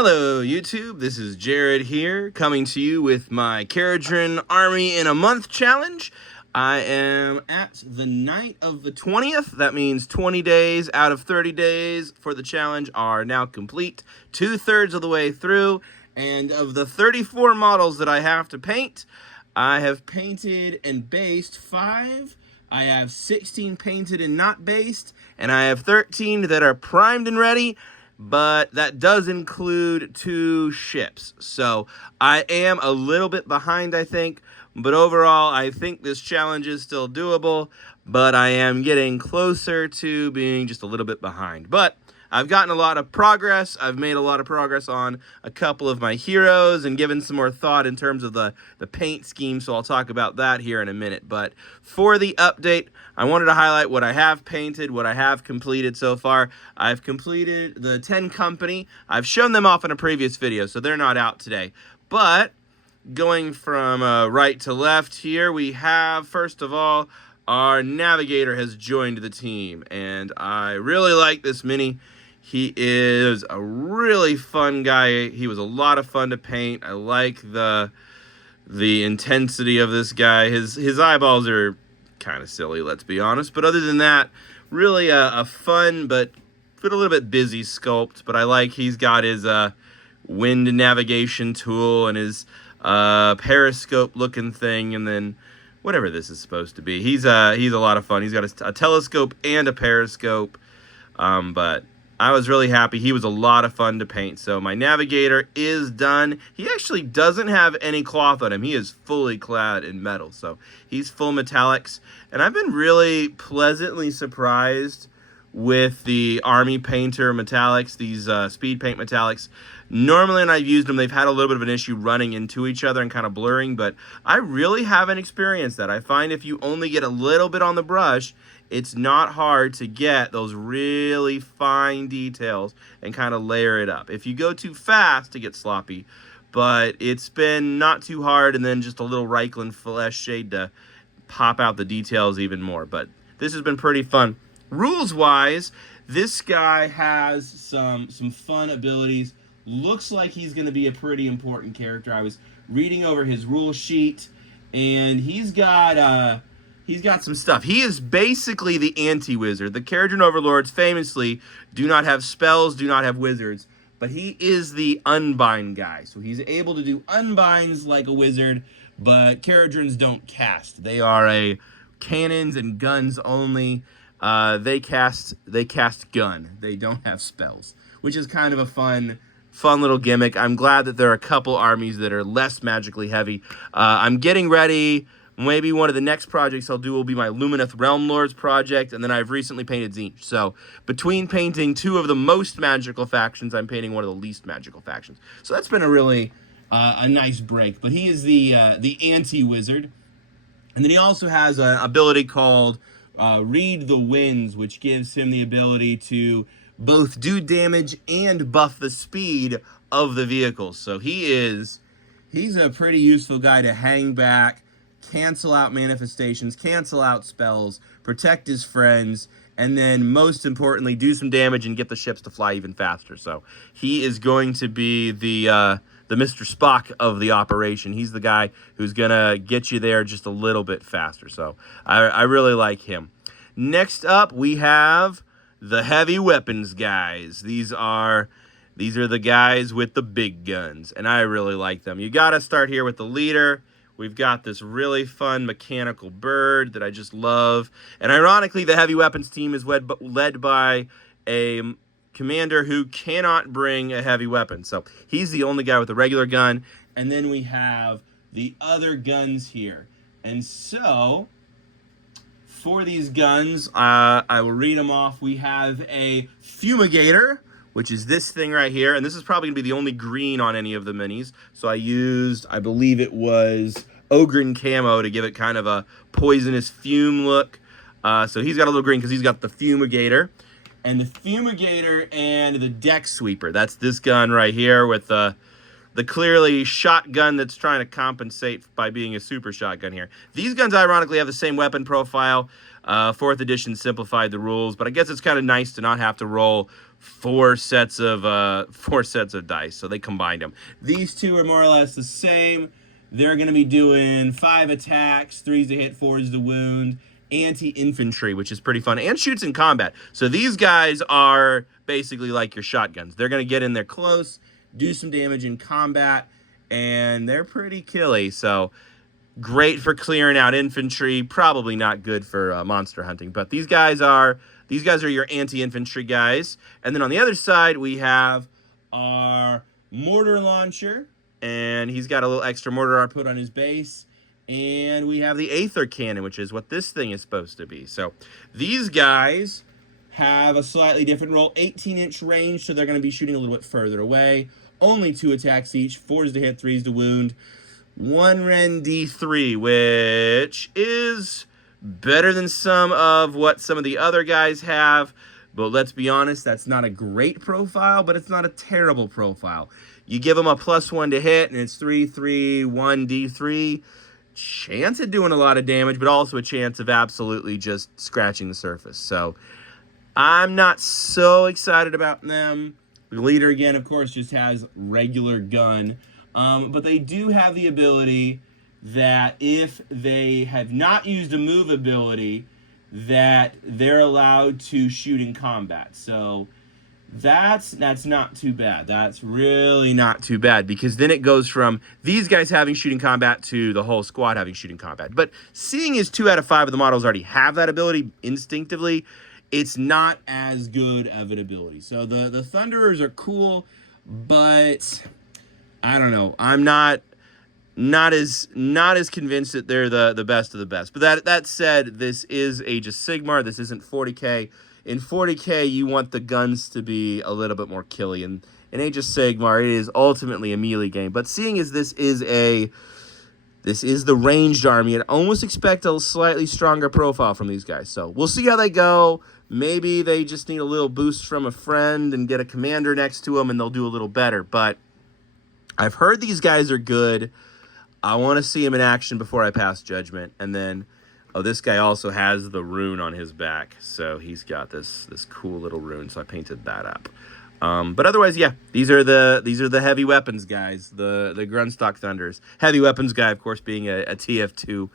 Hello YouTube, this is Jared here, coming to you with my Kharadron Army in a Month challenge. I am at the night of the 20th, that means 20 days out of 30 days for the challenge are now complete, 2/3 of the way through, and of the 34 models that I have to paint, I have painted and based 5, I have 16 painted and not based, and I have 13 that are primed and ready. But that does include 2 ships. So I am a little bit behind, I think. But overall, I think this challenge is still doable. But I am getting closer to being just a little bit behind. But I've gotten a lot of progress. I've made a lot of progress on a couple of my heroes and given some more thought in terms of the paint scheme, so I'll talk about that here in a minute. But for the update, I wanted to highlight what I have painted, what I have completed so far. I've completed the 10 company. I've shown them off in a previous video, so they're not out today. But going from right to left here, we have, first of all, our navigator has joined the team, and I really like this mini. He is a really fun guy. He was a lot of fun to paint. I like the intensity of this guy. His eyeballs are kind of silly, let's be honest. But other than that, really a fun but a little bit busy sculpt. But I like he's got his wind navigation tool and his periscope looking thing, and then whatever this is supposed to be. He's a lot of fun. He's got a telescope and a periscope. But I was really happy. He was a lot of fun to paint. So my navigator is done. He actually doesn't have any cloth on him. He is fully clad in metal. So he's full metallics. And I've been really pleasantly surprised with the Army Painter metallics, these speed paint metallics. Normally when I've used them, they've had a little bit of an issue running into each other and kind of blurring, but I really haven't experienced that. I find if you only get a little bit on the brush, it's not hard to get those really fine details and kind of layer it up. If you go too fast, it gets sloppy, but it's been not too hard, and then just a little Reichland flesh shade to pop out the details even more. But this has been pretty fun. Rules-wise, this guy has some fun abilities. Looks like he's going to be a pretty important character. I was reading over his rule sheet, and he's got some stuff. He is basically the anti-wizard. The Kharadron Overlords famously do not have spells, do not have wizards, but he is the unbind guy. So he's able to do unbinds like a wizard, but Kharadrons don't cast. They are a cannons and guns only. They cast gun. They don't have spells, which is kind of a fun little gimmick. I'm glad that there are a couple armies that are less magically heavy. I'm getting ready. Maybe one of the next projects I'll do will be my Lumineth Realm Lords project, and then I've recently painted Tzeentch. So between painting 2 of the most magical factions, I'm painting one of the least magical factions. So that's been a really a nice break. But he is the anti-wizard, and then he also has an ability called Read the Winds, which gives him the ability to both do damage and buff the speed of the vehicles. So he's a pretty useful guy to hang back, cancel out manifestations, cancel out spells, protect his friends, and then most importantly, do some damage and get the ships to fly even faster. So he is going to be the Mr. Spock of the operation. He's the guy who's gonna get you there just a little bit faster. So I really like him. Next up, we have the heavy weapons guys. These are the guys with the big guns, and I really like them. You gotta start here with the leader. We've got this really fun mechanical bird that I just love. And ironically, the heavy weapons team is led by a commander who cannot bring a heavy weapon. So he's the only guy with a regular gun. And then we have the other guns here. And so for these guns, I will read them off. We have a fumigator, which is this thing right here. And this is probably going to be the only green on any of the minis. So I used, I believe it was Ogren camo to give it kind of a poisonous fume look. So he's got a little green because he's got the fumigator. And the fumigator and the deck sweeper. That's this gun right here with the clearly shotgun that's trying to compensate by being a super shotgun here. These guns ironically have the same weapon profile. 4th edition simplified the rules, but I guess it's kind of nice to not have to roll four sets of dice. So they combined them. These two are more or less the same. They're going to be doing 5 attacks, 3s to hit, 4s to wound, anti-infantry, which is pretty fun, and shoots in combat. So these guys are basically like your shotguns. They're going to get in there close, do some damage in combat, and they're pretty killy. So great for clearing out infantry, probably not good for monster hunting. But these guys are your anti-infantry guys. And then on the other side, we have our mortar launcher, and he's got a little extra mortar output on his base. And we have the Aether Cannon, which is what this thing is supposed to be. So these guys have a slightly different roll, 18-inch range, so they're going to be shooting a little bit further away. Only 2 attacks each, 4s to hit, 3s to wound. 1 Ren D3, which is better than some of what some of the other guys have. But let's be honest, that's not a great profile, but it's not a terrible profile. You give them a +1 to hit, and it's 3/3, 1 D3. Chance of doing a lot of damage, but also a chance of absolutely just scratching the surface. So I'm not so excited about them. The leader, again, of course, just has regular gun. But they do have the ability that if they have not used a move ability, that they're allowed to shoot in combat. So that's not too bad. That's really not too bad, because then it goes from these guys having shooting combat to the whole squad having shooting combat. But seeing as 2 out of 5 of the models already have that ability instinctively, it's not as good of an ability. So the Thunderers are cool, but I don't know. I'm not as convinced that they're the best of the best. But that said, this is Age of Sigmar. This isn't 40K. In 40K, you want the guns to be a little bit more killy. And in Age of Sigmar, it is ultimately a melee game. But seeing as this is the ranged army, I'd almost expect a slightly stronger profile from these guys. So we'll see how they go. Maybe they just need a little boost from a friend and get a commander next to them, and they'll do a little better. But I've heard these guys are good. I want to see them in action before I pass judgment. And then, oh, this guy also has the rune on his back. So he's got this cool little rune. So I painted that up. But otherwise, yeah, these are the heavy weapons guys, the Grunstock Thunders. Heavy weapons guy, of course, being a TF2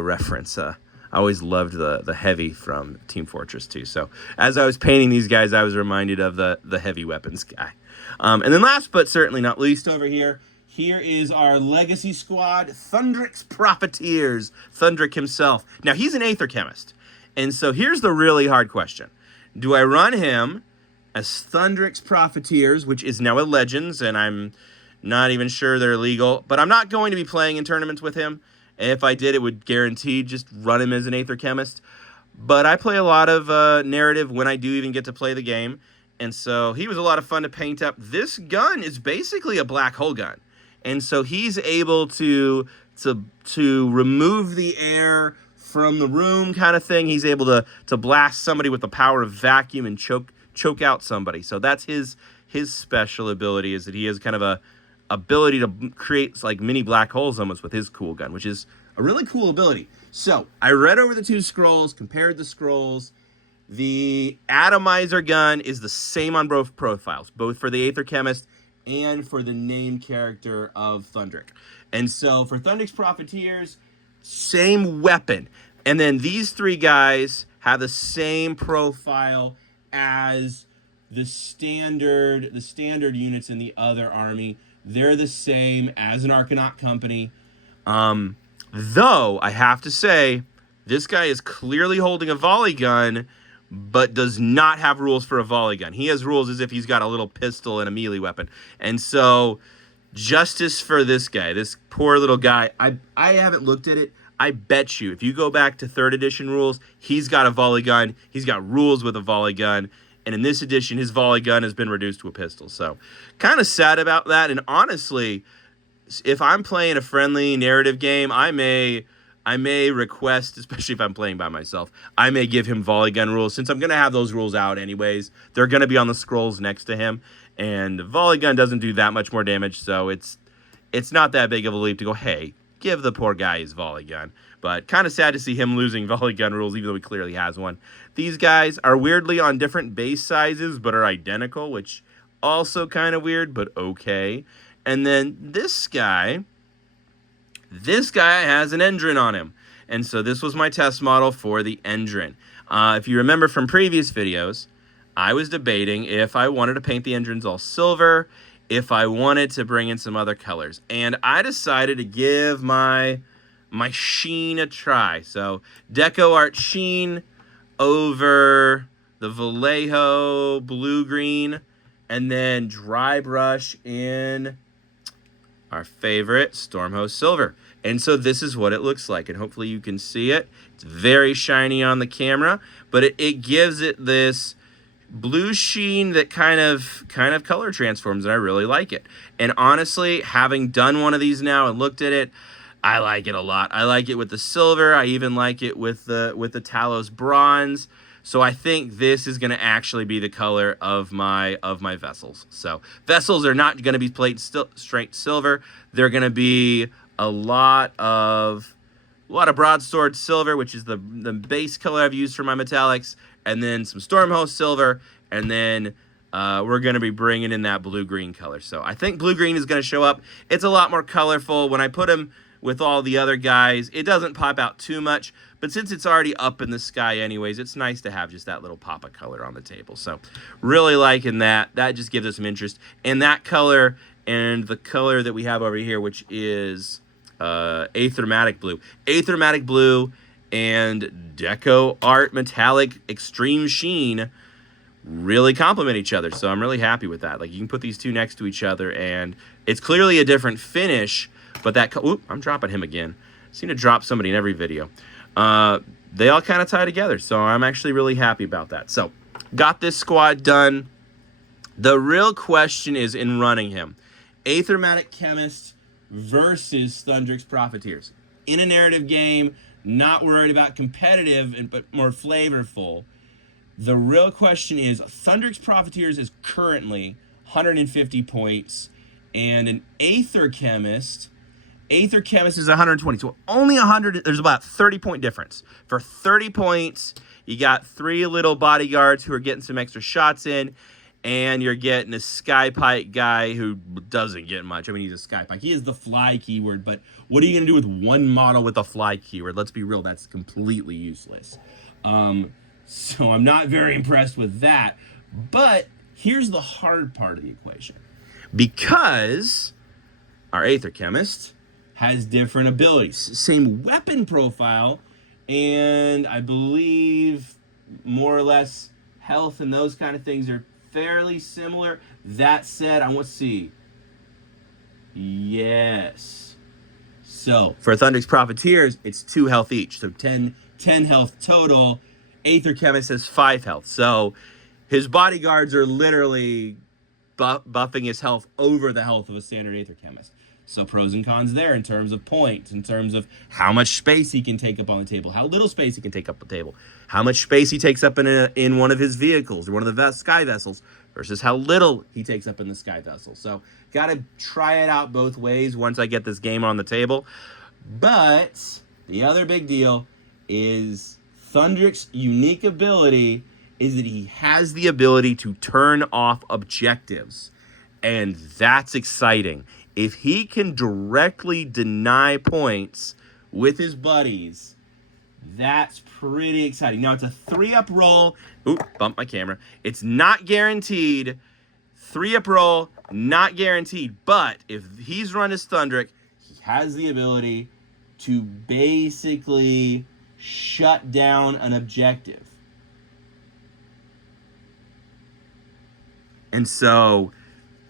reference. I always loved the heavy from Team Fortress 2. So as I was painting these guys, I was reminded of the heavy weapons guy. And then last but certainly not least over here is our Legacy Squad, Thundrix Profiteers, Thundrick himself. Now, he's an Aether Chemist. And so here's the really hard question. Do I run him as Thundrix Profiteers, which is now a Legends, and I'm not even sure they're legal, but I'm not going to be playing in tournaments with him. And if I did, it would guarantee just run him as an Aether Chemist. But I play a lot of narrative when I do even get to play the game. And so he was a lot of fun to paint up. This gun is basically a black hole gun. And so he's able to remove the air from the room kind of thing. He's able to blast somebody with the power of vacuum and choke out somebody. So that's his special ability, is that he has kind of a ability to create like mini black holes almost with his cool gun, which is a really cool ability. So I read over the 2 scrolls, compared the scrolls. The Atomizer gun is the same on both profiles, both for the Aether Chemist and for the named character of Thundrick. And so for Thundrix Profiteers, same weapon. And then these 3 guys have the same profile as the standard units in the other army. They're the same as an Arcanaut company. Though I have to say, this guy is clearly holding a volley gun, but does not have rules for a volley gun. He has rules as if he's got a little pistol and a melee weapon. And so, justice for this guy, this poor little guy. I haven't looked at it. I bet you, if you go back to 3rd edition rules, he's got a volley gun. He's got rules with a volley gun. And in this edition, his volley gun has been reduced to a pistol. So, kind of sad about that. And honestly, if I'm playing a friendly narrative game, I may request, especially if I'm playing by myself, I may give him volley gun rules. Since I'm going to have those rules out anyways, they're going to be on the scrolls next to him. And volley gun doesn't do that much more damage, so it's not that big of a leap to go, hey, give the poor guy his volley gun. But kind of sad to see him losing volley gun rules, even though he clearly has one. These guys are weirdly on different base sizes, but are identical, which also kind of weird, but okay. And then this guy has an Endrin on him. And so this was my test model for the Endrin. If you remember from previous videos, I was debating if I wanted to paint the Endrins all silver, if I wanted to bring in some other colors. And I decided to give my sheen a try. So Deco Art Sheen over the Vallejo blue-green, and then dry brush in our favorite Stormhost Silver. And so this is what it looks like, and hopefully you can see it. It's very shiny on the camera, but it gives it this blue sheen that kind of color transforms, and I really like it. And honestly, having done one of these now and looked at it, I like it a lot. I like it with the silver. I even like it with the Talos bronze. So I think this is going to actually be the color of my vessels. So vessels are not going to be plated straight silver. They're going to be a lot of broadsword silver, which is the base color I've used for my metallics, and then some Stormhost silver, and then we're going to be bringing in that blue-green color. So I think blue-green is going to show up. It's a lot more colorful. When I put them with all the other guys, it doesn't pop out too much, but since it's already up in the sky anyways, it's nice to have just that little pop of color on the table. So really liking that. That just gives us some interest. And that color and the color that we have over here, which is Aethermatic Blue. Aethermatic Blue and Deco Art Metallic Extreme Sheen really complement each other. So I'm really happy with that. Like, you can put these two next to each other, and it's clearly a different finish, but that... Oop, I'm dropping him again. I seem to drop somebody in every video. They all kind of tie together, so I'm actually really happy about that. So, got this squad done. The real question is in running him. Aethermatic Chemist versus Thundrix Profiteers. In a narrative game, not worried about competitive, but more flavorful. The real question is, Thundrix Profiteers is currently 150 points, and an Aether Chemist is 120. So only 100, there's about 30-point difference. For 30 points, you got 3 little bodyguards who are getting some extra shots in, and you're getting a Skypike guy who doesn't get much. I mean, he's a Skypike. He is the fly keyword, but what are you going to do with one model with a fly keyword? Let's be real, that's completely useless. So I'm not very impressed with that. But here's the hard part of the equation. Because our Aether Chemist has different abilities. Same weapon profile, and I believe more or less health and those kind of things are fairly similar. That said, I want to see. Yes. So for Thundrix Profiteers, it's 2 health each. So 10 health total. Aether Chemist has 5 health. So his bodyguards are literally buffing his health over the health of a standard Aether Chemist. So pros and cons there in terms of points, in terms of how much space he can take up on the table, how little space he can take up the table, how much space he takes up in one of his vehicles or one of the sky vessels versus how little he takes up in the sky vessel. So got to try it out both ways once I get this game on the table. But the other big deal is Thundrix's unique ability is that he has the ability to turn off objectives. And that's exciting. If he can directly deny points with his buddies, that's pretty exciting. Now, it's a 3-up roll. Oop, bumped my camera. It's not guaranteed. 3-up roll, not guaranteed. But if he's run his Thundrix, he has the ability to basically shut down an objective. And so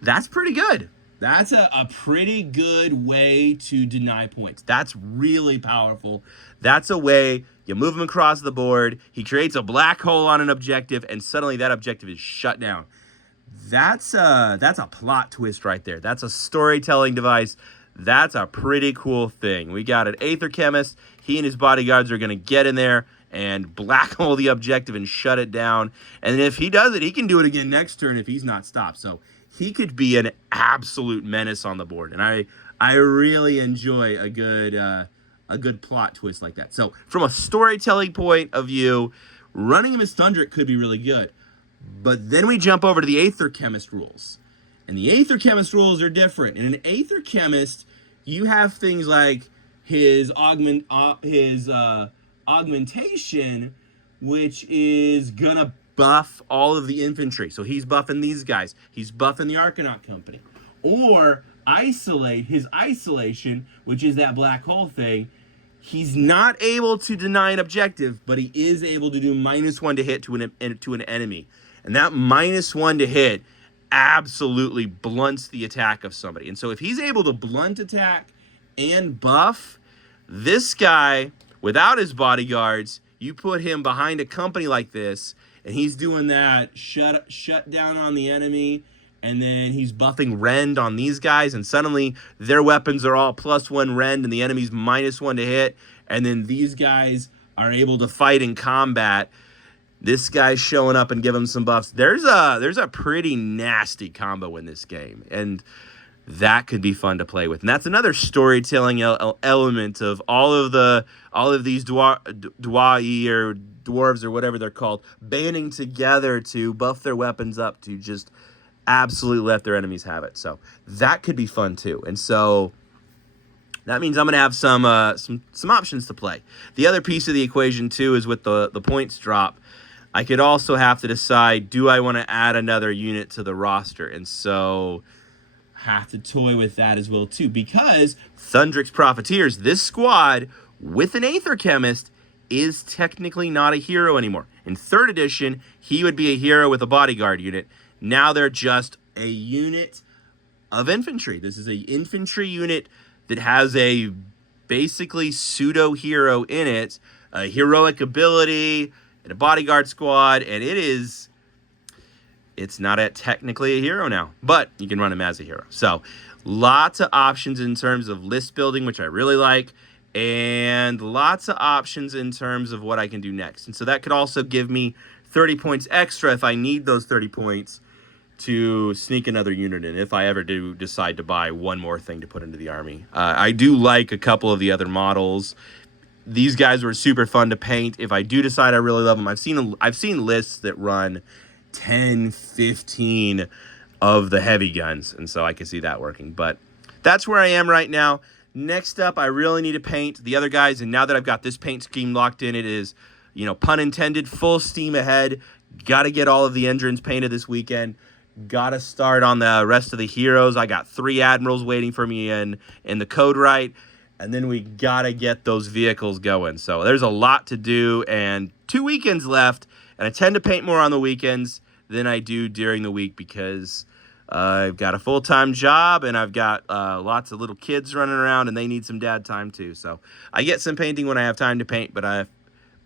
that's pretty good. That's a pretty good way to deny points. That's really powerful. That's a way you move him across the board. He creates a black hole on an objective, and suddenly that objective is shut down. That's a plot twist right there. That's a storytelling device. That's a pretty cool thing. We got an Aether Chemist. He and his bodyguards are going to get in there and black hole the objective and shut it down. And if he does it, he can do it again next turn if he's not stopped. So he could be an absolute menace on the board. And I I really enjoy a good plot twist like that. So from a storytelling point of view, running him as Thundrick could be really good. But then we jump over to the Aether Chemist rules. And the Aether Chemist rules are different. In an Aether Chemist, you have things like his augmentation, which is gonna buff all of the infantry. So he's buffing these guys. He's buffing the Arcanaut Company. Or his isolation, which is that black hole thing. He's not able to deny an objective, but he is able to do -1 to hit to an enemy. And that -1 to hit absolutely blunts the attack of somebody. And so if he's able to blunt attack and buff, this guy, without his bodyguards, you put him behind a company like this, and he's doing that shut down on the enemy, and then he's buffing rend on these guys, and suddenly their weapons are all +1 rend, and the enemy's -1 to hit, and then these guys are able to fight in combat. This guy's showing up and give him some buffs. There's a pretty nasty combo in this game, and that could be fun to play with. And that's another storytelling element of all of these Dwai or dwarves or whatever they're called, banding together to buff their weapons up to just absolutely let their enemies have it. So that could be fun too. And so that means I'm going to have some options to play. The other piece of the equation too is with the points drop. I could also have to decide, do I want to add another unit to the roster? And so have to toy with that as well too, because Thundrick's Profiteers, this squad with an Aether Chemist, is technically not a hero anymore. In 3rd edition, he would be a hero with a bodyguard unit. Now they're just a unit of infantry. This is an infantry unit that has a basically pseudo-hero in it, a heroic ability, and a bodyguard squad, and it's not technically a hero now, but you can run him as a hero. So lots of options in terms of list building, which I really like, and lots of options in terms of what I can do next. And so that could also give me 30 points extra if I need those 30 points to sneak another unit in, if I ever do decide to buy one more thing to put into the army. I do like a couple of the other models. These guys were super fun to paint. If I do decide I really love them, I've seen lists that run 10, 15 of the heavy guns, and so I can see that working. But that's where I am right now. Next up, I really need to paint the other guys, and now that I've got this paint scheme locked in, it is, pun intended, full steam ahead. Got to get all of the engines painted this weekend. Got to start on the rest of the heroes. I got 3 admirals waiting for me in the code right. And then we got to get those vehicles going. So there's a lot to do and 2 weekends left. And I tend to paint more on the weekends than I do during the week because I've got a full-time job and I've got lots of little kids running around and they need some dad time too. So I get some painting when I have time to paint, but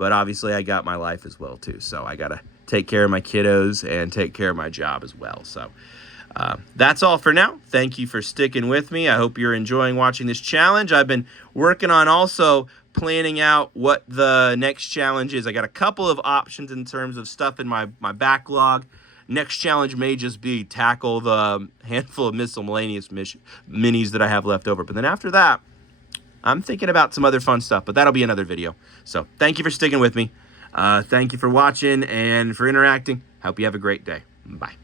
obviously I got my life as well too. So I got to take care of my kiddos and take care of my job as well. So that's all for now. Thank you for sticking with me. I hope you're enjoying watching this challenge. I've been working on also planning out what the next challenge is. I got a couple of options in terms of stuff in my backlog. Next challenge may just be tackle the handful of miscellaneous minis that I have left over. But then after that, I'm thinking about some other fun stuff, but that'll be another video. So thank you for sticking with me. Thank you for watching and for interacting. Hope you have a great day. Bye.